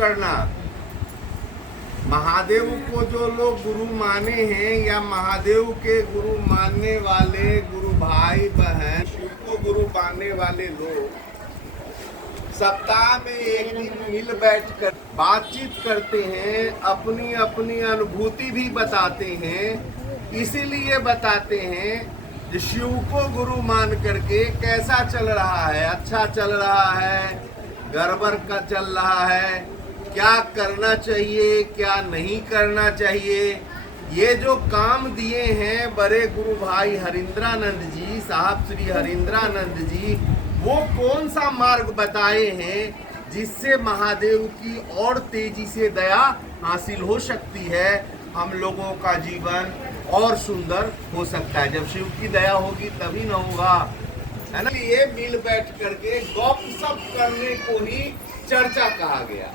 करना। महादेव को जो लोग गुरु माने हैं या महादेव के गुरु मानने वाले गुरु भाई बहन, शिव को गुरु मानने वाले लोग सप्ताह में एक दिन मिल बैठकर बातचीत करते हैं, अपनी अपनी अनुभूति भी बताते हैं। इसीलिए बताते हैं शिव को गुरु मान करके कैसा चल रहा है, अच्छा चल रहा है, गड़बड़ का चल रहा है, क्या करना चाहिए क्या नहीं करना चाहिए। ये जो काम दिए हैं बड़े गुरु भाई हरिंद्रानंद जी, साहब श्री हरिंद्रानंद जी, वो कौन सा मार्ग बताए हैं जिससे महादेव की और तेजी से दया हासिल हो सकती है, हम लोगों का जीवन और सुंदर हो सकता है। जब शिव की दया होगी तभी न होगा, है ना। ये मिल बैठ करके गपशप करने को ही चर्चा कहा गया।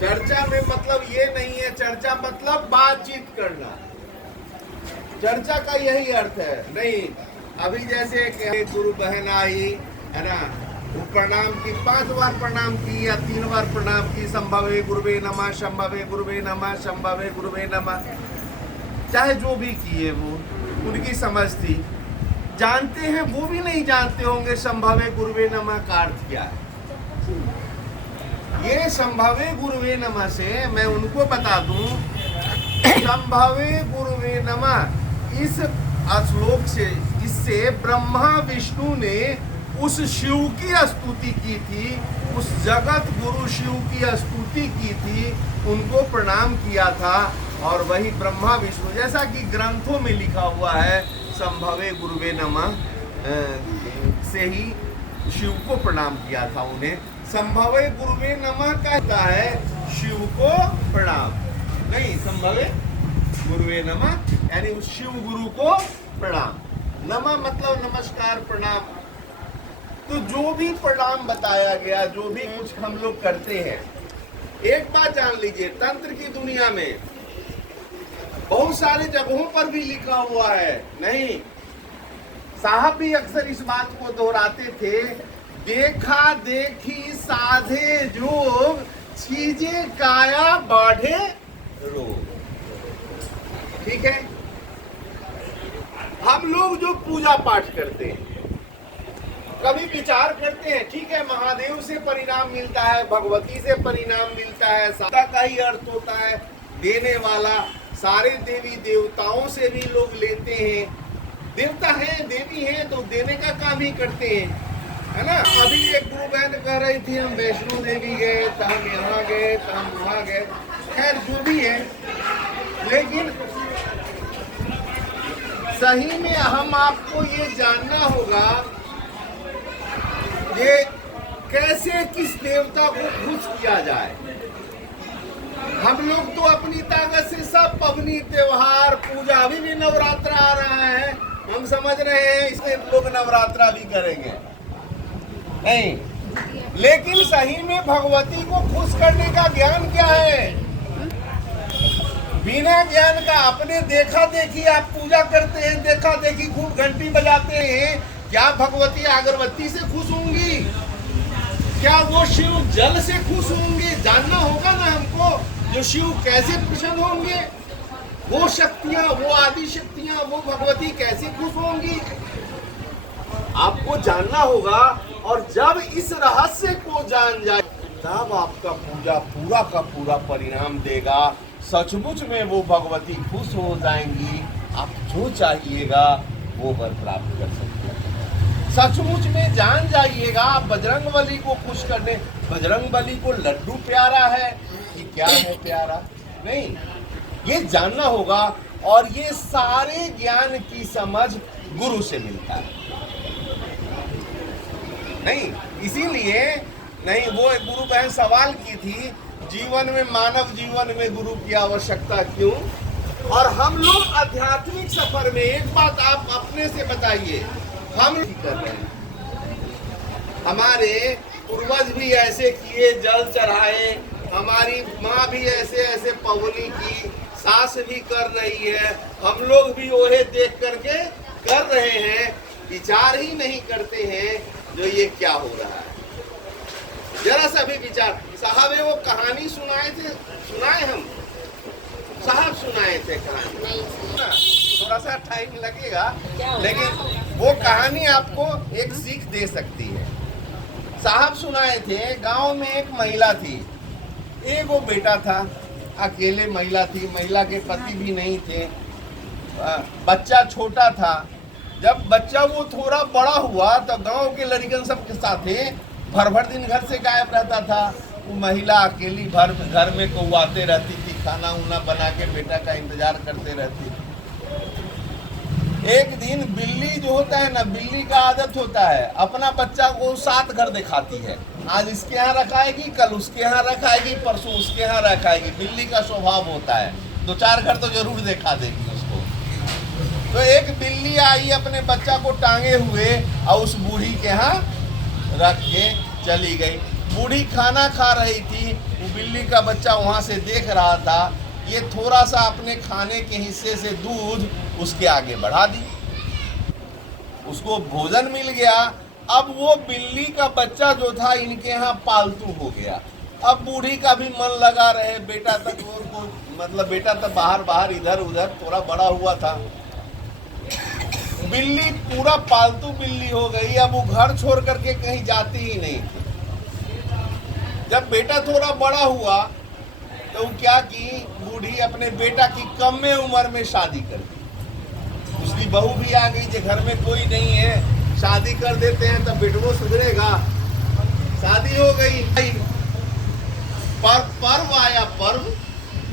चर्चा में मतलब ये नहीं है, चर्चा मतलब बातचीत करना, चर्चा का यही अर्थ है। नहीं अभी जैसे गुरु बहन आई है ना, वो प्रणाम की 5 बार प्रणाम की या 3 बार प्रणाम की, संभवे गुरुवे नमः, संभवे गुरुवे नमः, संभवे गुरुवे नमः, चाहे जो भी किए वो उनकी समझ थी। जानते हैं वो भी नहीं जानते होंगे संभवे गुरुवे नमः का अर्थ क्या है। ये संभवे गुरुवे नमः से मैं उनको बता दूं, संभवे गुरुवे नमः इस श्लोक से, इससे ब्रह्मा विष्णु ने उस शिव की स्तुति की थी, उस जगत गुरु शिव की स्तुति की थी, उनको प्रणाम किया था। और वही ब्रह्मा विष्णु, जैसा कि ग्रंथों में लिखा हुआ है, संभवे गुरुवे नमः से ही शिव को प्रणाम किया था उन्हें। संभवे गुरुवे नमः कहता है शिव को प्रणाम, नहीं संभवे गुरुवे नमः यानी उस शिव गुरु को प्रणाम। नमः मतलब नमस्कार, प्रणाम। तो जो भी प्रणाम बताया गया, जो भी कुछ हम लोग करते हैं, एक बात जान लीजिए, तंत्र की दुनिया में बहुत सारे जगहों पर भी लिखा हुआ है। नहीं, साहब भी अक्सर इस बात को दोहराते थे, देखा देखी साधे जोग, चीजें काया बाढ़े रोग। ठीक है, हम लोग जो पूजा पाठ करते हैं, कभी विचार करते हैं, ठीक है महादेव से परिणाम मिलता है, भगवती से परिणाम मिलता है, साधा का ही अर्थ होता है देने वाला। सारे देवी देवताओं से भी लोग लेते हैं, देवता है देवी है तो देने का काम ही करते हैं, है ना। अभी एक गुरु बहन कह रही थी हम वैष्णो देवी गए, तो हम यहाँ गए, तो हम वहाँ गए। खैर जो भी है, लेकिन सही में हम आपको ये जानना होगा ये कैसे किस देवता को खुश किया जाए। हम लोग तो अपनी ताकत से सब पबनी त्योहार पूजा, अभी भी नवरात्र आ रहा है, हम समझ रहे हैं इसमें लोग नवरात्रा भी करेंगे, नहीं, लेकिन सही में भगवती को खुश करने का ज्ञान क्या है। बिना ज्ञान का अपने देखा देखी आप पूजा करते हैं, देखा देखी खूब घंटी बजाते हैं, क्या भगवती अगरबत्ती से खुश होंगी? क्या वो शिव जल से खुश होंगे? जानना होगा ना हमको, जो शिव कैसे प्रसन्न होंगे, वो शक्तियां, वो आदि शक्तियां, वो भगवती कैसे खुश होंगी, आपको जानना होगा। और जब इस रहस्य को जान जाए तब आपका पूजा पूरा का पूरा परिणाम देगा। सचमुच में वो भगवती खुश हो जाएंगी, आप जो चाहिएगा वो वर प्राप्त कर सकते हैं। सचमुच में जान जाइएगा, आप बजरंगबली को खुश करने, बजरंगबली को लड्डू प्यारा है कि क्या है प्यारा, नहीं, ये जानना होगा। और ये सारे ज्ञान की समझ गुरु से मिलता है, नहीं, इसीलिए नहीं, वो गुरु बहन सवाल की थी, जीवन में, मानव जीवन में गुरु की आवश्यकता क्यों। और हम लोग आध्यात्मिक सफर में, एक बात आप अपने से बताइए, हम कर रहे हैं, हमारे पूर्वज भी ऐसे किए, जल चढ़ाए, हमारी माँ भी ऐसे ऐसे पवनी की, सास भी कर रही है, हम लोग भी ओहे देख करके कर रहे हैं, विचार ही नहीं करते हैं जो ये क्या हो रहा है। जरा सा भी विचार। साहब वो कहानी सुनाए थे, सुनाए हम साहब सुनाए थे कहानी, थोड़ा सा टाइम लगेगा, लेकिन वो कहानी आपको एक सीख दे सकती है। साहब सुनाए थे, गांव में एक महिला थी, एक वो बेटा था, अकेले महिला थी, महिला के पति भी नहीं थे, बच्चा छोटा था। जब बच्चा वो थोड़ा बड़ा हुआ तो गांव के लड़कन सब के साथ भर भर दिन घर से गायब रहता था। वो महिला अकेली भर घर में कौआते रहती थी, खाना उना बना के बेटा का इंतजार करते रहती। एक दिन बिल्ली जो होता है ना, बिल्ली का आदत होता है अपना बच्चा को 7 घर दिखाती है। आज इसके यहाँ रखाएगी, कल उसके यहाँ रखाएगी, परसों उसके यहाँ रखाएगी। बिल्ली का स्वभाव होता है, 2-4 घर तो जरूर दिखा देगी उसको। तो एक बिल्ली आई अपने बच्चा को टांगे हुए और उस बूढ़ी के यहाँ रख के चली गई। बूढ़ी खाना खा रही थी, वो बिल्ली का बच्चा वहाँ से देख रहा था। ये थोड़ा सा अपने खाने के हिस्से से दूध उसके आगे बढ़ा दी, उसको भोजन मिल गया। अब वो बिल्ली का बच्चा जो था इनके यहाँ पालतू हो गया। अब बूढ़ी का भी मन लगा रहे, बेटा तक वो मतलब बेटा तक बाहर इधर उधर थोड़ा बड़ा हुआ था। बिल्ली पूरा पालतू बिल्ली हो गई, अब वो घर छोड़ करके कहीं जाती ही नहीं थी। जब बेटा थोड़ा बड़ा हुआ तो क्या की बूढ़ी अपने बेटा की कम में उम्र में शादी कर दी। उसकी बहू भी आ गई, जो घर में कोई नहीं है, शादी कर देते हैं तब बेटवो सुधरेगा। शादी हो गई, पर्व आया, पर्व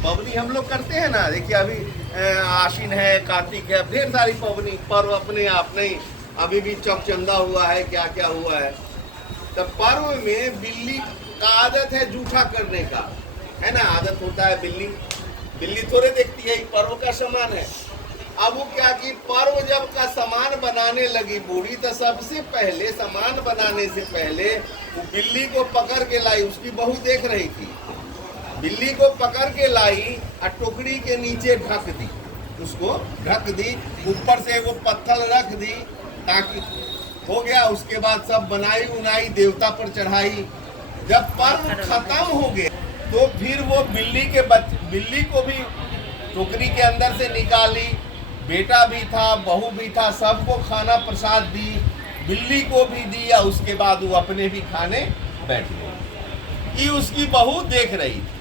पवनी हम लोग करते हैं ना। देखिए अभी आश्विन है, कार्तिक है, ढेर सारी पवनी पर्व अपने आप नहीं, अभी भी चौकचंदा हुआ है, क्या क्या हुआ है। तब पर्व में बिल्ली का आदत है जूठा करने का, है ना, आदत होता है। बिल्ली थोड़े देखती है, पर्व का सामान है। अब वो क्या की पर्व जब का सामान बनाने लगी बूढ़ी, तो सबसे पहले सामान बनाने से पहले वो बिल्ली को पकड़ के लाई। उसकी बहू देख रही थी, बिल्ली को पकड़ के लाई और टोकरी के नीचे ढक दी, उसको ढक दी, ऊपर से वो पत्थर रख दी ताकि हो गया। उसके बाद सब बनाई उनाई, देवता पर चढ़ाई। जब पर्व खत्म हो गया तो फिर वो बिल्ली को भी टोकरी के अंदर से निकाली, बेटा भी था, बहू भी था, सबको खाना प्रसाद दी, बिल्ली को भी दिया। उसके बाद वो अपने भी खाने बैठ गई। ये उसकी बहू देख रही थी,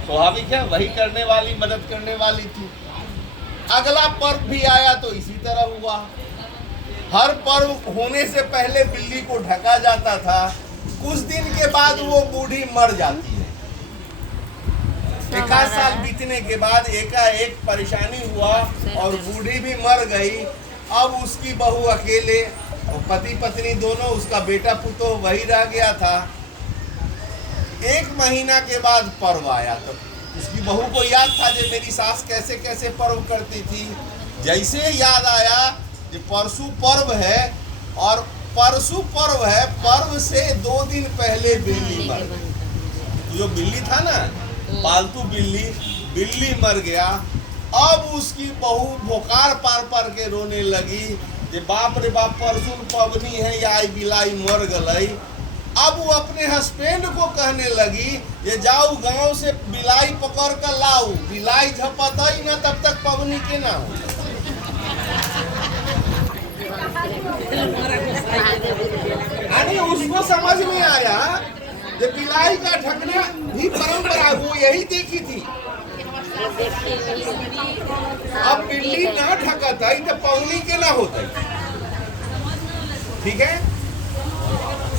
स्वाभाविक है, वही करने वाली, मदद करने वाली थी। अगला पर्व भी आया तो इसी तरह हुआ। हर पर्व होने से पहले बिल्ली को ढका जाता था। कुछ दिन के बाद वो बूढ़ी मर जाती है। 1 साल बीतने के बाद एकाएक परेशानी हुआ और बूढ़ी भी मर गई। अब उसकी बहू अकेले और पति पत्नी दोनों, उसका बेटा पुतो वही रह गया था। 1 महीना के बाद पर्व आया तो उसकी बहू को याद था जो मेरी सास कैसे कैसे पर्व करती थी। जैसे याद आया कि परसों पर्व है, और परसों पर्व है, पर्व से 2 दिन पहले बिल्ली मर गई। जो बिल्ली था ना, पालतू बिल्ली मर गया। अब उसकी बहू भोकार पार के रोने लगी कि बाप रे बाप, परसों पवनी है या बिलाई मर गई। अब वो अपने हस्बैंड को कहने लगी ये जाओ गांव से बिलाई पकड़ कर लाओ, बिलाई झपता ही ना तब तक पवनी के ना हो। अरे उसको समझ में आया कि बिलाई का ढकना भी परंपरा, वो यही देखी थी। अब बिल्ली ना ढका था तो पवनी के ना होता। ठीक है,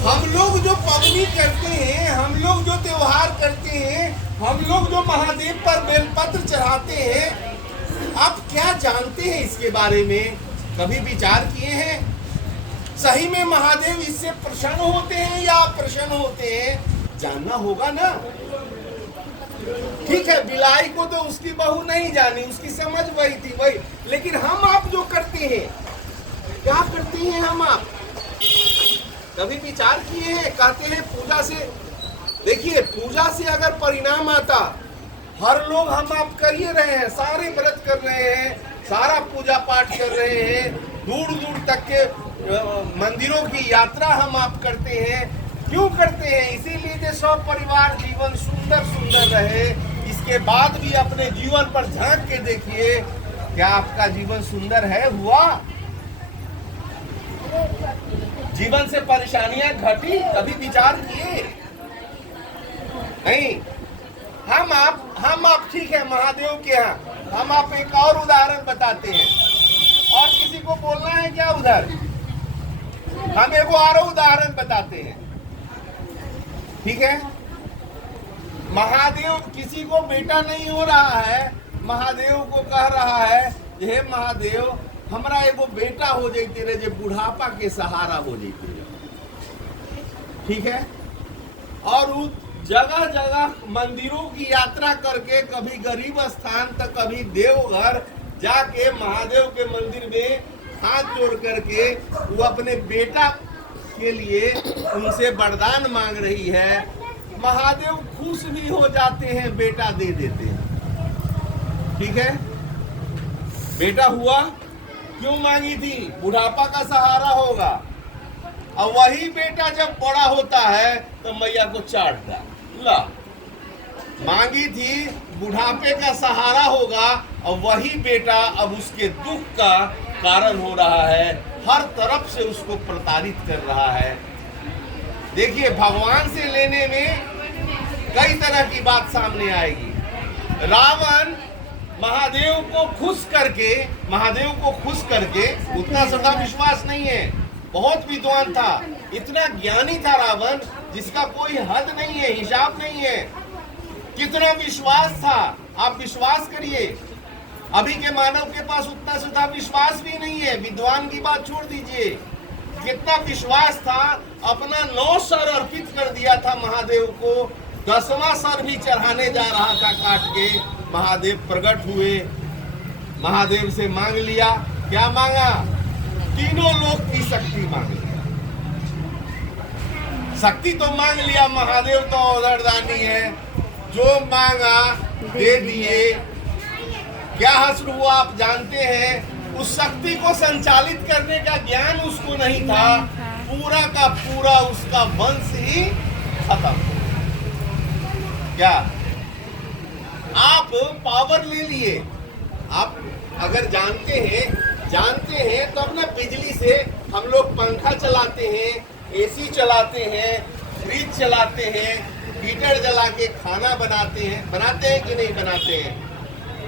हम लोग जो पवनी करते हैं, हम लोग जो त्योहार करते हैं, हम लोग जो महादेव पर बेलपत्र चढ़ाते हैं, आप क्या जानते हैं इसके बारे में? कभी विचार किए हैं? सही में महादेव इससे प्रसन्न होते हैं या अप्रसन्न होते हैं? जानना होगा ना। ठीक है, बिलाई को तो उसकी बहू नहीं जानी, उसकी समझ वही थी वही। लेकिन हम आप जो करते हैं, क्या करते हैं हम आप? कभी विचार किए हैं? कहते हैं पूजा से, देखिए पूजा से अगर परिणाम आता, हर लोग हम आप कर ही रहे हैं, सारे व्रत कर रहे हैं, सारा पूजा पाठ कर रहे हैं, दूर दूर तक के मंदिरों की यात्रा हम आप करते हैं, क्यों करते हैं? इसीलिए कि सब परिवार जीवन सुंदर सुंदर रहे। इसके बाद भी अपने जीवन पर झांक के देखिए, क्या आपका जीवन सुंदर है? हुआ? जीवन से परेशानियां घटी? कभी विचार किए? नहीं। हम आप ठीक है महादेव के यहाँ। हम आप एक और उदाहरण बताते हैं। और किसी को बोलना है क्या उधर? हम एक और उदाहरण बताते हैं, ठीक है? महादेव किसी को बेटा नहीं हो रहा है, महादेव को कह रहा है, हे महादेव हमरा एगो बेटा हो जाते रहे, जो बुढ़ापा के सहारा हो जाते रहे, ठीक है? और जगह जगह मंदिरों की यात्रा करके, कभी गरीब स्थान तक, कभी देवघर जाके महादेव के मंदिर में हाथ जोड़ करके वो अपने बेटा के लिए उनसे वरदान मांग रही है। महादेव खुश भी हो जाते हैं, बेटा दे देते हैं, ठीक है? बेटा हुआ, क्यों मांगी थी? बुढ़ापा का सहारा होगा। और वही बेटा जब बड़ा होता है तो मैया को चाटता, ला मांगी थी, बुढ़ापे का सहारा होगा, और वही बेटा अब उसके दुख का कारण हो रहा है, हर तरफ से उसको प्रताड़ित कर रहा है। देखिए, भगवान से लेने में कई तरह की बात सामने आएगी। रावण महादेव को खुश करके उतना श्रद्धा विश्वास नहीं है, बहुत विद्वान था, इतना ज्ञानी था रावण जिसका कोई हद नहीं है, हिसाब नहीं है। कितना विश्वास था, आप विश्वास करिए। अभी के मानव के पास उतना श्रद्धा विश्वास भी नहीं है, विद्वान की बात छोड़ दीजिए। कितना विश्वास था, अपना 9 सर अर्पित कर दिया था महादेव को, 10वां सर भी चढ़ाने जा रहा था काट के। महादेव प्रकट हुए, महादेव से मांग लिया, क्या मांगा? तीनों लोक की शक्ति मांग लिया। शक्ति तो मांग लिया, महादेव तो औदरदानी है, जो मांगा दे दिए। क्या हासिल हुआ आप जानते हैं? उस शक्ति को संचालित करने का ज्ञान उसको नहीं था, पूरा का पूरा उसका वंश ही खत्म। क्या आप पावर ले लिए? आप अगर जानते हैं तो अपना बिजली से हम लोग पंखा चलाते हैं, एसी चलाते हैं, फ्रिज चलाते हैं, हीटर जला के खाना बनाते हैं कि नहीं बनाते हैं?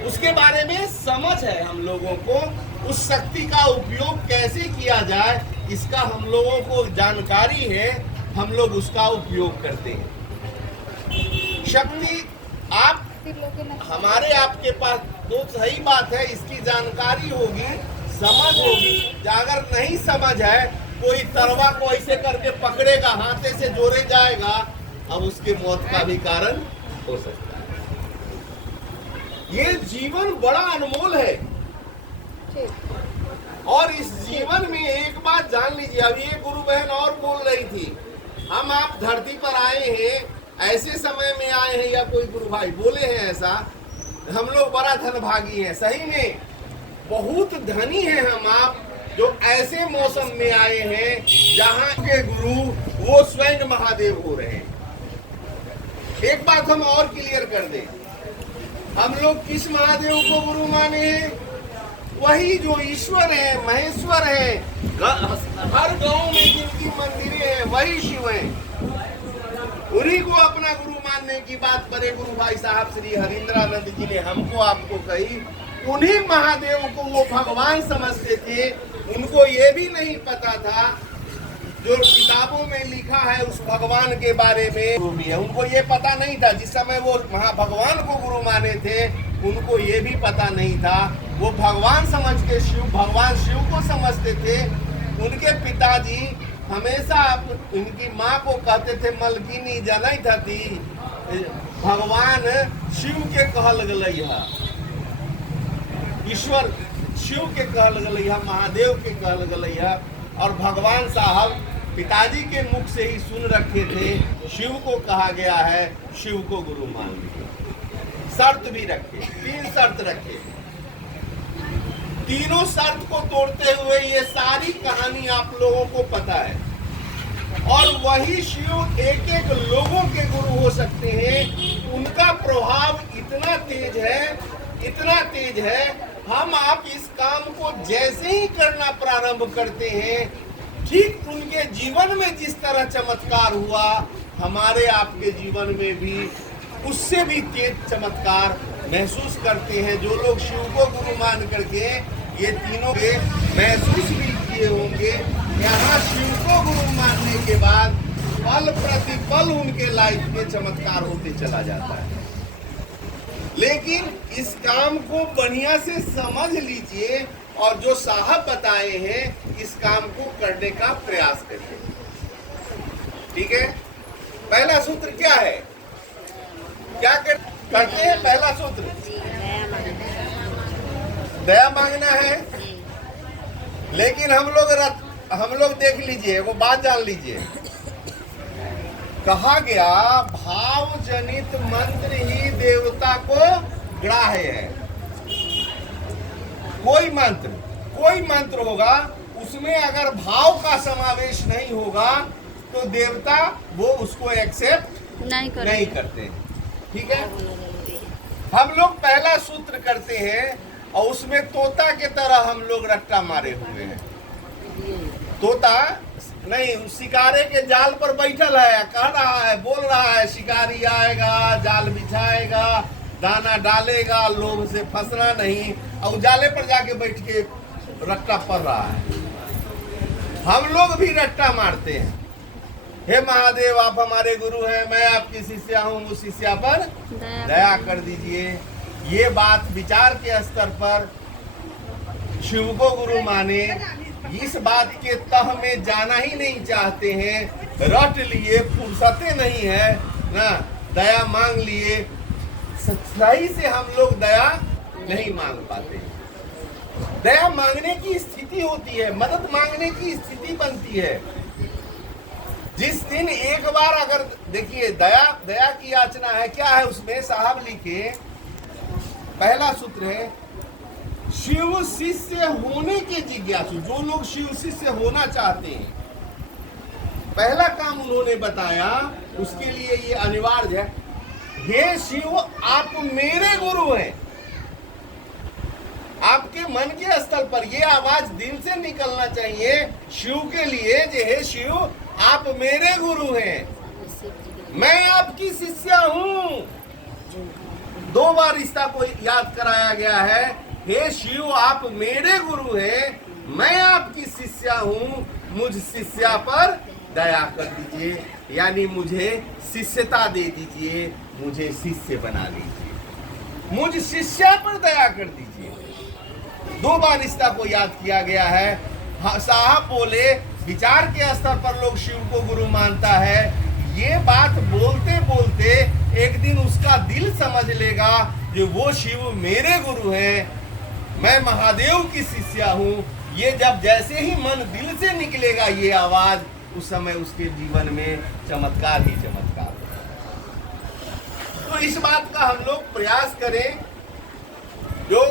उसके बारे में समझ है हम लोगों को, उस शक्ति का उपयोग कैसे किया जाए इसका हम लोगों को जानकारी है, हम लोग उसका उपयोग करते हैं। शक्ति आप हमारे आपके पास तो सही बात है, इसकी जानकारी होगी, समझ होगी। अगर नहीं समझ है, कोई तरवा को ऐसे करके पकड़ेगा, हाथे से जोड़े जाएगा, अब उसके मौत का भी कारण हो सकता है। ये जीवन बड़ा अनमोल है, और इस जीवन में एक बात जान लीजिए। अभी एक गुरु बहन और बोल रही थी, हम आप धरती पर आए हैं, ऐसे समय में आए हैं, या कोई गुरु भाई बोले हैं ऐसा, हम लोग बड़ा धनभागी हैं। सही में बहुत धनी हैं हम आप, जो ऐसे मौसम में आए हैं जहाँ के गुरु वो स्वयं महादेव हो रहे हैं। एक बात हम और क्लियर कर दें, हम लोग किस महादेव को गुरु माने हैं? वही जो ईश्वर है, महेश्वर है, हर गांव में जिनकी मंदिरें हैं वही शिव हैं, उन्हीं को अपना गुरु मानने की बात बड़े गुरु भाई साहब श्री हरिंद्रानंद जी ने हमको आपको कही। उन्हीं महादेव को वो भगवान समझते थे, उनको ये भी नहीं पता था जो किताबों में लिखा है उस भगवान के बारे में गुरु भी है, उनको ये पता नहीं था। जिस समय वो भगवान को गुरु माने थे, उनको ये भी पता नहीं था। वो भगवान समझ के भगवान शिव को समझते थे। उनके पिताजी हमेशा उनकी माँ को कहते थे, मलकिनी जनै थी, भगवान शिव के कहल गलैया, ईश्वर शिव के कहल गलैया, महादेव के कहल गलैया। और भगवान साहब पिताजी के मुख से ही सुन रखे थे, शिव को कहा गया है, शिव को गुरु मान लिया। शर्त भी रखे, 3 शर्त रखे। तीनों शर्त को तोड़ते हुए ये सारी कहानी आप लोगों को पता है। और वही शिव एक एक लोगों के गुरु हो सकते हैं। उनका प्रभाव इतना तेज है, हम आप इस काम को जैसे ही करना प्रारंभ करते हैं, ठीक उनके जीवन में जिस तरह चमत्कार हुआ, हमारे आपके जीवन में भी उससे भी तेज चमत्कार महसूस करते हैं। जो लोग शिव को गुरु मान करके ये तीनों के महसूस भी किए होंगे, यहाँ शिव को गुरु मानने के बाद पल प्रतिपल उनके लाइफ में चमत्कार होते चला जाता है। लेकिन इस काम को बढ़िया से समझ लीजिए और जो साहब बताए हैं इस काम को करने का प्रयास करिए। ठीक है, पहला सूत्र क्या है, क्या करते हैं? पहला सूत्र दया मांगना है। लेकिन हम लोग देख लीजिए, वो बात जान लीजिए, कहा गया भाव जनित मंत्र ही देवता को ग्राह्य है। कोई मंत्र होगा, उसमें अगर भाव का समावेश नहीं होगा तो देवता वो उसको एक्सेप्ट नहीं करते। ठीक है, हम लोग पहला सूत्र करते हैं और उसमें तोता के तरह हम लोग रट्टा मारे हुए हैं। तोता नहीं, शिकारे के जाल पर बैठल है, कह रहा है, बोल रहा है, शिकारी आएगा, जाल बिछाएगा, दाना डालेगा, लोभ से फंसना नहीं, और जाले पर जाके बैठ के रट्टा पड़ रहा है। हम लोग भी रट्टा मारते हैं, हे महादेव आप हमारे गुरु हैं, मैं आपकी शिष्या हूँ, उस शिष्या पर दया कर दीजिए। ये बात विचार के स्तर पर शिव को गुरु माने, इस बात के तह में जाना ही नहीं चाहते हैं, रट लिए, फुर्सतें नहीं है ना, दया मांग लिए, सच्चाई से हम लोग दया नहीं मांग पाते। दया मांगने की स्थिति होती है, मदद मांगने की स्थिति बनती है। जिस दिन एक बार अगर देखिए दया की याचना है, क्या है उसमें साहब लिखे, पहला सूत्र है शिव शिष्य होने के जिज्ञासु। जो लोग शिव शिष्य होना चाहते हैं, पहला काम उन्होंने बताया, उसके लिए ये अनिवार्य है, हे शिव आप मेरे गुरु हैं। आपके मन के स्तर पर ये आवाज दिल से निकलना चाहिए शिव के लिए, जे हे शिव आप मेरे गुरु हैं, मैं आपकी शिष्या हूं। 2 बार रिश्ता को याद कराया गया है, हे शिव आप मेरे गुरु हैं, मैं आपकी शिष्या हूं, मुझ शिष्या पर दया कर दीजिए, यानी मुझे शिष्यता दे दीजिए, मुझे शिष्य बना लीजिए, मुझ शिष्या पर दया कर दीजिए। 2 बार रिश्ता को याद किया गया है। साहब बोले विचार के स्तर पर लोग शिव को गुरु मानता है, ये बात बोलते बोलते एक दिन उसका दिल समझ लेगा कि वो शिव मेरे गुरु हैं, मैं महादेव की शिष्या हूँ। ये जब जैसे ही मन दिल से निकलेगा ये आवाज, उस समय उसके जीवन में चमत्कार ही चमत्कार। तो इस बात का हम लोग प्रयास करें, जो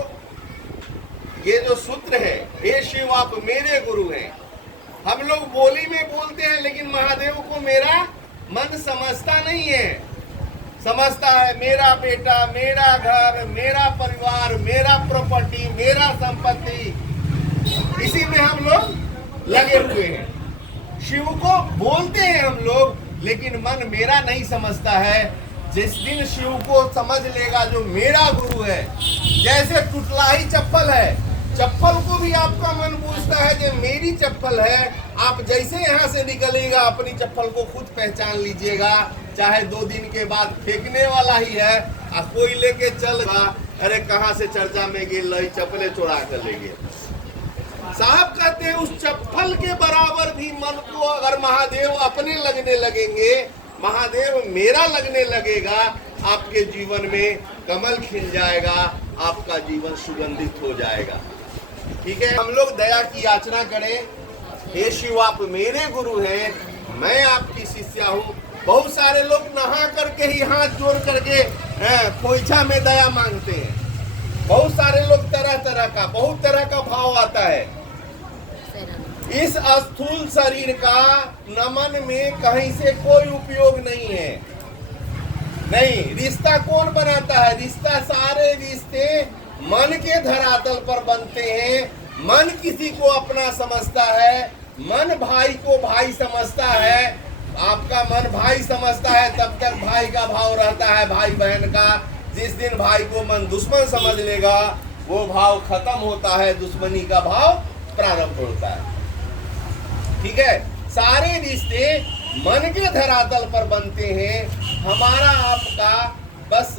ये जो सूत्र है, हे शिव आप मेरे गुरु हैं, हम लोग बोली में बोलते हैं, लेकिन महादेव को मेरा मन समझता नहीं है। समझता है मेरा बेटा, मेरा घर, मेरा परिवार, मेरा प्रॉपर्टी, मेरा संपत्ति, इसी में हम लोग लगे हुए हैं। शिव को बोलते हैं हम लोग, लेकिन मन मेरा नहीं समझता है। जिस दिन शिव को समझ लेगा जो मेरा गुरु है, जैसे टुटलाई चप्पल है, चप्पल को भी आपका मन पूछता है जो मेरी चप्पल है। आप जैसे यहाँ से निकलेगा अपनी चप्पल को खुद पहचान लीजिएगा, चाहे 2 दिन के बाद फेंकने वाला ही है, और कोई लेके चल रहा, अरे कहाँ से चर्चा में गिर चप्पलें चुरा कर लेंगे। साहब कहते हैं उस चप्पल के बराबर भी मन को अगर महादेव अपने लगने लगेंगे, महादेव मेरा लगने लगेगा, आपके जीवन में कमल खिल जाएगा, आपका जीवन सुगंधित हो जाएगा। ठीक है, हम लोग दया की याचना करें, हे शिव आप मेरे गुरु हैं, मैं आपकी शिष्या हूँ। बहुत सारे लोग नहा करके ही हाथ जोड़ करके खोइछा में दया मांगते हैं। बहुत सारे लोग बहुत तरह का भाव आता है। इस स्थूल शरीर का नमन में कहीं से कोई उपयोग नहीं है। नहीं, रिश्ता कौन बनाता है? रिश्ता, सारे रिश्ते मन के धरातल पर बनते हैं। मन किसी को अपना समझता है, मन भाई को भाई समझता है। आपका मन भाई समझता है तब तक भाई का भाव रहता है, भाई बहन का। जिस दिन भाई को मन दुश्मन समझ लेगा वो भाव खत्म होता है, दुश्मनी का भाव प्रारंभ होता है। ठीक है, सारे रिश्ते मन के धरातल पर बनते हैं। हमारा आपका बस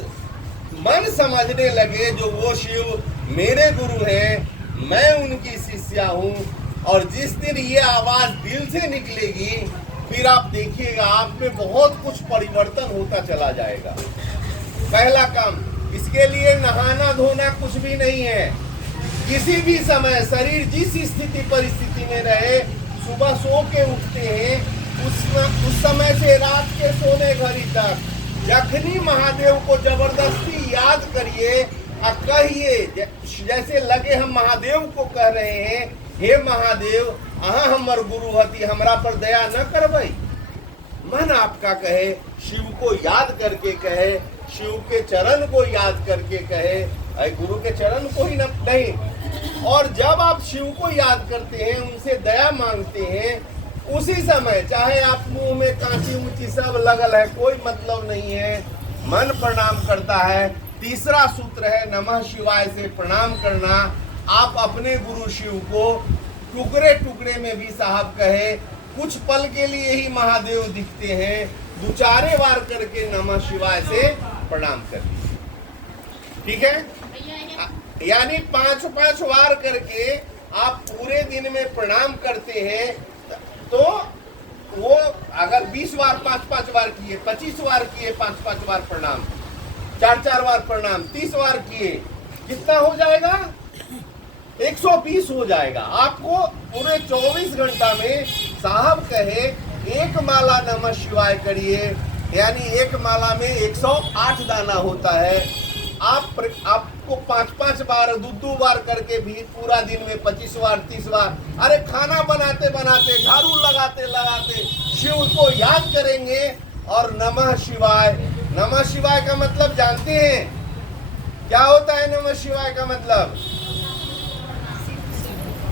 मन समझने लगे जो वो शिव मेरे गुरु हैं, मैं उनकी शिष्या हूँ। और जिस दिन ये आवाज दिल से निकलेगी फिर आप देखिएगा आप में बहुत कुछ परिवर्तन होता चला जाएगा। पहला काम, इसके लिए नहाना धोना कुछ भी नहीं है। किसी भी समय शरीर जिस स्थिति परिस्थिति में रहे, सुबह सो के उठते हैं, उस समय से रात के सोने घड़ी तक जखनी महादेव को जबरदस्ती याद करिए और कहिए, जैसे लगे हम महादेव को कह रहे हैं, हे महादेव अहाँ हमर गुरु हती, हमरा पर दया न करबई। मन आपका कहे, शिव को याद करके कहे, शिव के चरण को याद करके कहे, अरे गुरु के चरण को ही नहीं। और जब आप शिव को याद करते हैं, उनसे दया मांगते हैं, उसी समय चाहे आप मुंह में कांची ऊंची सब लगल है, कोई मतलब नहीं है, मन प्रणाम करता है। तीसरा सूत्र है नमः शिवाय से प्रणाम करना। आप अपने गुरु शिव को टुकड़े टुकड़े में भी साहब कहे, कुछ पल के लिए ही महादेव दिखते हैं, दो चारे बार करके नमः शिवाय से प्रणाम करिए। ठीक है, यानी 5-5 बार करके आप पूरे दिन में प्रणाम करते हैं, तो वो अगर 20 बार 5-5 बार किए, 25 बार किए 5-5 बार प्रणाम, 4-4 बार प्रणाम, 30 बार किए, कितना हो जाएगा? 120 हो जाएगा। आपको पूरे 24 घंटा में साहब कहे एक माला नमः शिवाय करिए, यानी एक माला में 108 दाना होता है। आपको 5-5 बार 2-2 बार करके भी पूरा दिन में 25 बार 30 बार, अरे खाना बनाते बनाते, झाड़ू लगाते लगाते शिव को याद करेंगे और नमः शिवाय। नमः शिवाय का मतलब जानते हैं क्या होता है? नमः शिवाय का मतलब,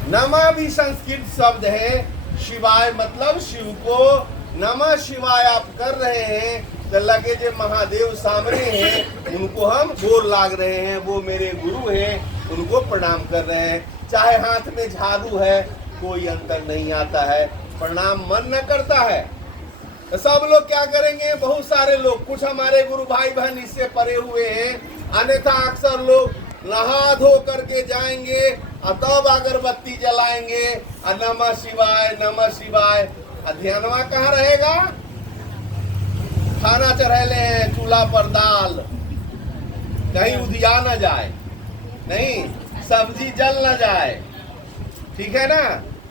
नमः भी संस्कृत शब्द है, शिवाय मतलब शिव को। नमः शिवाय आप कर रहे हैं तो लगे जो महादेव सामने हैं, उनको हम गोर लाग रहे हैं, वो मेरे गुरु हैं, उनको प्रणाम कर रहे हैं। चाहे हाथ में झाड़ू है, कोई अंतर नहीं आता है, प्रणाम मन न करता है। तो सब लोग क्या करेंगे? बहुत सारे लोग, कुछ हमारे गुरु भाई बहन इससे परे हुए हैं, अन्यथा अक्सर लोग नहा धो करके जाएंगे और तब अगरबत्ती जलाएंगे और नमः शिवाय नमः शिवाय। ध्यानवा कहाँ रहेगा? खाना चढ़ेले हैं चूल्हा पर दाल, कहीं उधिया न जाए, नहीं सब्जी जल न जाए, ठीक है ना?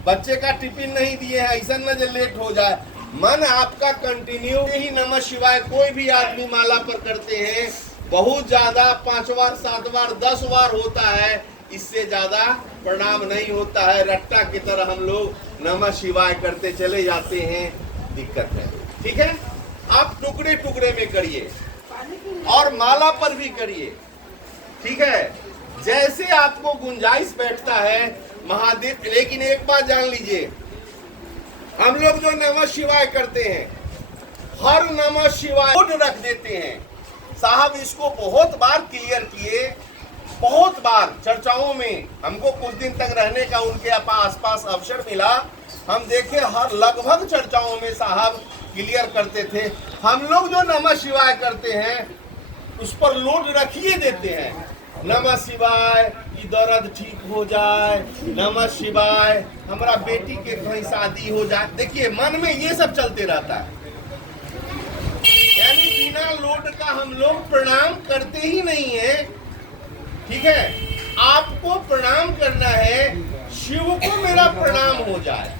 बच्चे का टिफिन नहीं दिए है, ऐसा न जो लेट हो जाए। मन आपका कंटिन्यू ही नमः शिवाय कोई भी आदमी माला पर करते हैं, बहुत ज्यादा 5 बार 7 बार 10 बार होता है, इससे ज्यादा प्रणाम नहीं होता है। रट्टा की तरह हम लोग नमः शिवाय करते चले जाते हैं, दिक्कत है। ठीक है, आप टुकड़े टुकड़े में करिए और माला पर भी करिए। ठीक है, जैसे आपको गुंजाइश बैठता है महादेव। लेकिन एक बात जान लीजिए, हम लोग जो नमः शिवाय करते हैं, हर नमः शिवाय कोड रख देते हैं। साहब इसको बहुत बार क्लियर किए, बहुत बार चर्चाओं में हमको कुछ दिन तक रहने का उनके आसपास अवसर मिला। हम देखे हर लगभग चर्चाओं में साहब क्लियर करते थे। हम लोग जो नमः शिवाय करते हैं उस पर लोड रखिए देते हैं, नमः शिवाय की दर्द ठीक हो जाए, नमः शिवाय हमारा बेटी के कहीं शादी हो जाए। देखिए मन में ये सब चलते रहता है, यानी बिना लोड का हम लोग प्रणाम करते ही नहीं है। ठीक है, आपको प्रणाम करना है, शिव को मेरा प्रणाम हो जाए।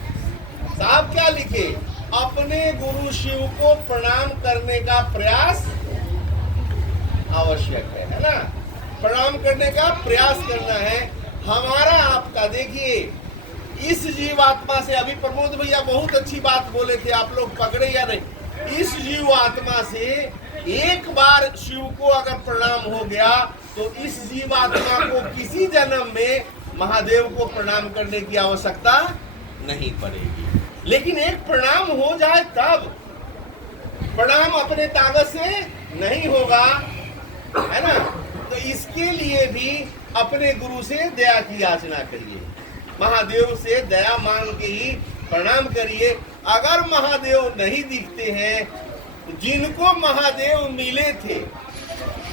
साहब क्या लिखे? अपने गुरु शिव को प्रणाम करने का प्रयास आवश्यक है ना? प्रणाम करने का प्रयास करना है हमारा आपका। देखिए इस जीवात्मा से, अभी प्रमोद भैया बहुत अच्छी बात बोले थे, आप लोग पकड़े या नहीं, इस जीवात्मा से एक बार शिव को अगर प्रणाम हो गया तो इस जीवात्मा को किसी जन्म में महादेव को प्रणाम करने की आवश्यकता नहीं पड़ेगी। लेकिन एक प्रणाम हो जाए तब, प्रणाम अपने ताकत से नहीं होगा, है ना, तो इसके लिए भी अपने गुरु से दया की याचना करिए, महादेव से दया मांग के ही प्रणाम करिए। अगर महादेव नहीं दिखते हैं, जिनको महादेव मिले थे,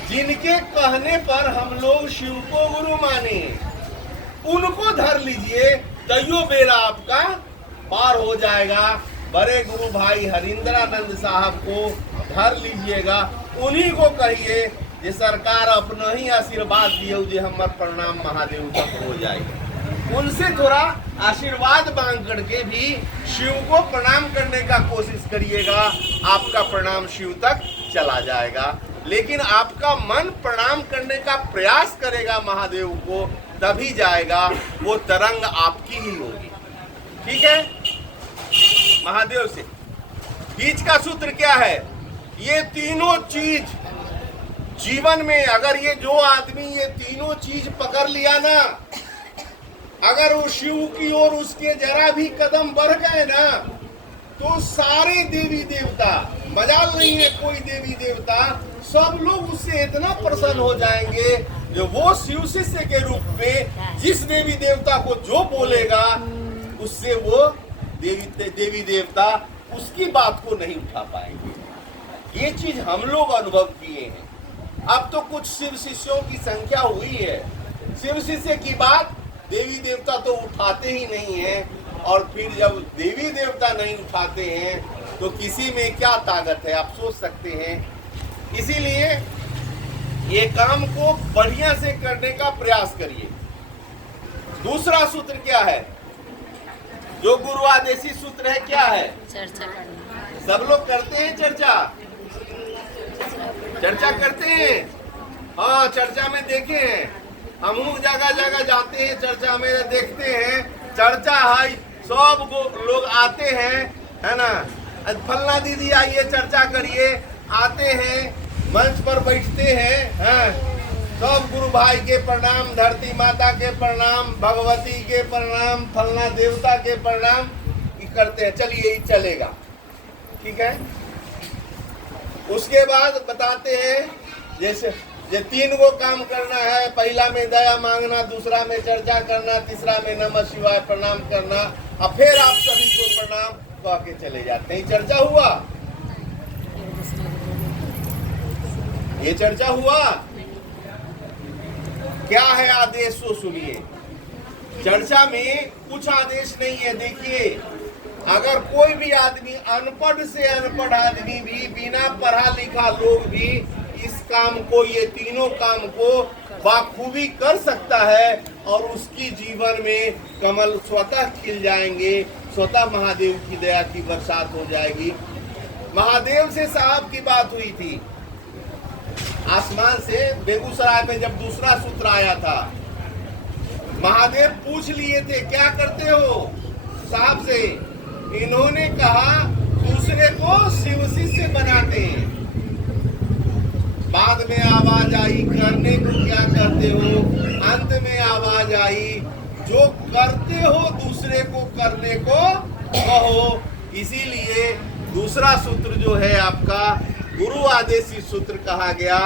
जिनके कहने पर हम लोग शिव को गुरु माने, उनको धर लीजिए, तैयो बेरा आपका पार हो जाएगा। बड़े गुरु भाई हरिंद्रानंद साहब को धर लीजिएगा, उन्हीं को कहिए जे सरकार अपना ही आशीर्वाद दियो जे हमार प्रणाम महादेव तक हो जाएगा। उनसे थोड़ा आशीर्वाद मांग करके भी शिव को प्रणाम करने का कोशिश करिएगा, आपका प्रणाम शिव तक चला जाएगा। लेकिन आपका मन प्रणाम करने का प्रयास करेगा महादेव को, तभी जाएगा, वो तरंग आपकी ही होगी। ठीक है, महादेव से बीच का सूत्र क्या है? ये तीनों चीज जीवन में, अगर ये जो आदमी ये तीनों चीज पकड़ लिया ना, अगर वो शिव की ओर उसके जरा भी कदम बढ़ गए ना, तो सारे देवी देवता, मजाल नहीं है कोई देवी देवता, सब लोग उससे इतना प्रसन्न हो जाएंगे, जो वो शिव शिष्य के रूप में जिस देवी देवता को जो बोलेगा, उससे वो देवी देवता उसकी बात को नहीं उठा पाएंगे। ये चीज हम लोग अनुभव किए हैं। अब तो कुछ शिव शिष्यों की संख्या हुई है, शिव शिष्य की बात देवी देवता तो उठाते ही नहीं है, और फिर जब देवी देवता नहीं उठाते हैं तो किसी में क्या ताकत है, आप सोच सकते हैं। इसीलिए ये काम को बढ़िया से करने का प्रयास करिए। दूसरा सूत्र क्या है? जो गुरु आदेशी सूत्र है, क्या है? चर्चा करना। सब लोग करते हैं चर्चा, चर्चा करते हैं। हाँ, चर्चा में देखे हैं, हम जगह जगह जाते हैं, चर्चा में देखते हैं, चर्चा है, सब लोग आते हैं, है ना, फलना दीदी आइए चर्चा करिए, आते हैं, मंच पर बैठते हैं, सब गुरु भाई के प्रणाम, धरती माता के प्रणाम, भगवती के प्रणाम, फलना देवता के प्रणाम करते हैं। चलिए, ये चलेगा, ठीक है। उसके बाद बताते हैं, जैसे ये 3 गो काम करना है, पहला में दया मांगना, दूसरा में चर्चा करना, तीसरा में नमः शिवाय प्रणाम करना, और फिर आप सभी को प्रणाम कह के चले जाते हैं। चर्चा हुआ, ये चर्चा हुआ। क्या है आदेश, सो सुनिए। चर्चा में कुछ आदेश नहीं है। देखिए, अगर कोई भी आदमी, अनपढ़ से अनपढ़ आदमी भी, बिना पढ़ा लिखा लोग भी इस काम को, ये तीनों काम को बाखूबी कर सकता है, और उसकी जीवन में कमल स्वतः खिल जाएंगे, स्वतः महादेव की दया की बरसात हो जाएगी। महादेव से साहब की बात हुई थी आसमान से, बेगूसराय में जब दूसरा सूत्र आया था, महादेव पूछ लिए थे क्या करते हो साहब से, इन्होंने कहा दूसरे को शिव शिष्य बनाते हैं। बाद में आवाज आई, करने को क्या करते हो, अंत में आवाज आई, जो करते हो दूसरे को करने को कहो। इसीलिए दूसरा सूत्र जो है आपका गुरु आदेशी सूत्र कहा गया,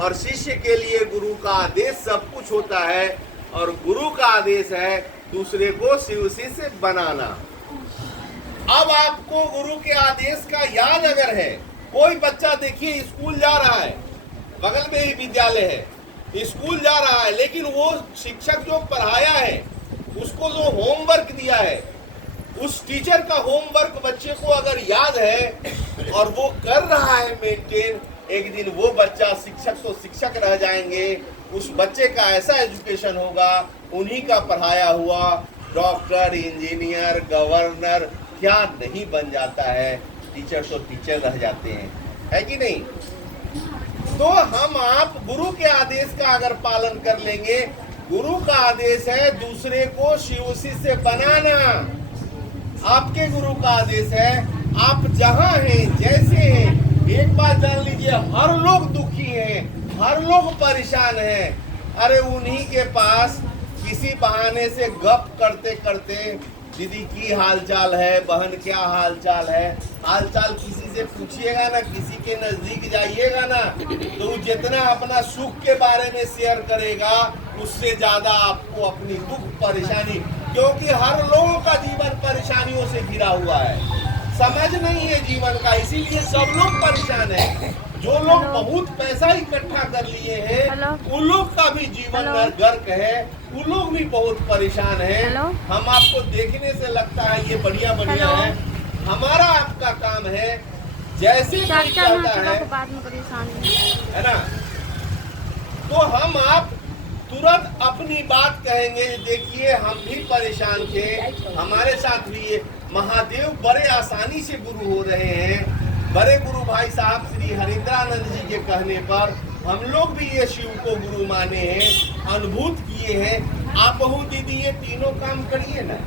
और शिष्य के लिए गुरु का आदेश सब कुछ होता है, और गुरु का आदेश है दूसरे को शिव शिष्य बनाना। अब आपको गुरु के आदेश का याद अगर है, कोई बच्चा देखिए स्कूल जा रहा है, बगल में ही विद्यालय है, स्कूल जा रहा है, लेकिन वो शिक्षक जो पढ़ाया है, उसको जो होमवर्क दिया है, उस टीचर का होमवर्क बच्चे को अगर याद है और वो कर रहा है मेंटेन, एक दिन वो बच्चा, शिक्षक तो शिक्षक रह जाएंगे, उस बच्चे का ऐसा एजुकेशन होगा, उन्हीं का पढ़ाया हुआ डॉक्टर, इंजीनियर, गवर्नर क्या नहीं बन जाता है। टीचर तो टीचर रह जाते हैं, है कि नहीं? तो हम आप गुरु के आदेश का अगर पालन कर लेंगे गुरु का आदेश है दूसरे को शिव से बनाना। आपके गुरु का आदेश है आप जहां हैं जैसे हैं, एक बात जान लीजिए, हर लोग दुखी हैं, हर लोग परेशान हैं। अरे उन्हीं के पास किसी बहाने से गप करते करते दीदी की हालचाल है, बहन क्या हालचाल है, हालचाल किसी से पूछिएगा ना, किसी के नजदीक जाइएगा ना, तो जितना अपना सुख के बारे में शेयर करेगा उससे ज्यादा आपको अपनी दुख परेशानी, क्योंकि हर लोगों का जीवन परेशानियों से घिरा हुआ है, समझ नहीं है जीवन का, इसीलिए सब लोग परेशान हैं। जो लोग बहुत पैसा इकट्ठा कर लिए हैं उन लोग का भी जीवन गर्क है, उन लोग भी बहुत परेशान हैं। हम आपको देखने से लगता है ये बढ़िया बढ़िया है, हमारा आपका काम है जैसे कोई कहता है ना, तो हम आप तुरंत अपनी बात कहेंगे। देखिए हम भी परेशान थे, हमारे साथ भी ये महादेव बड़े आसानी से गुरु हो रहे हैं। बड़े गुरु भाई साहब श्री हरिंद्रानंद जी के कहने पर हम लोग भी ये शिव को गुरु माने हैं, अनुभूत किए हैं। आप बहु दीदी ये तीनों काम करिए ना।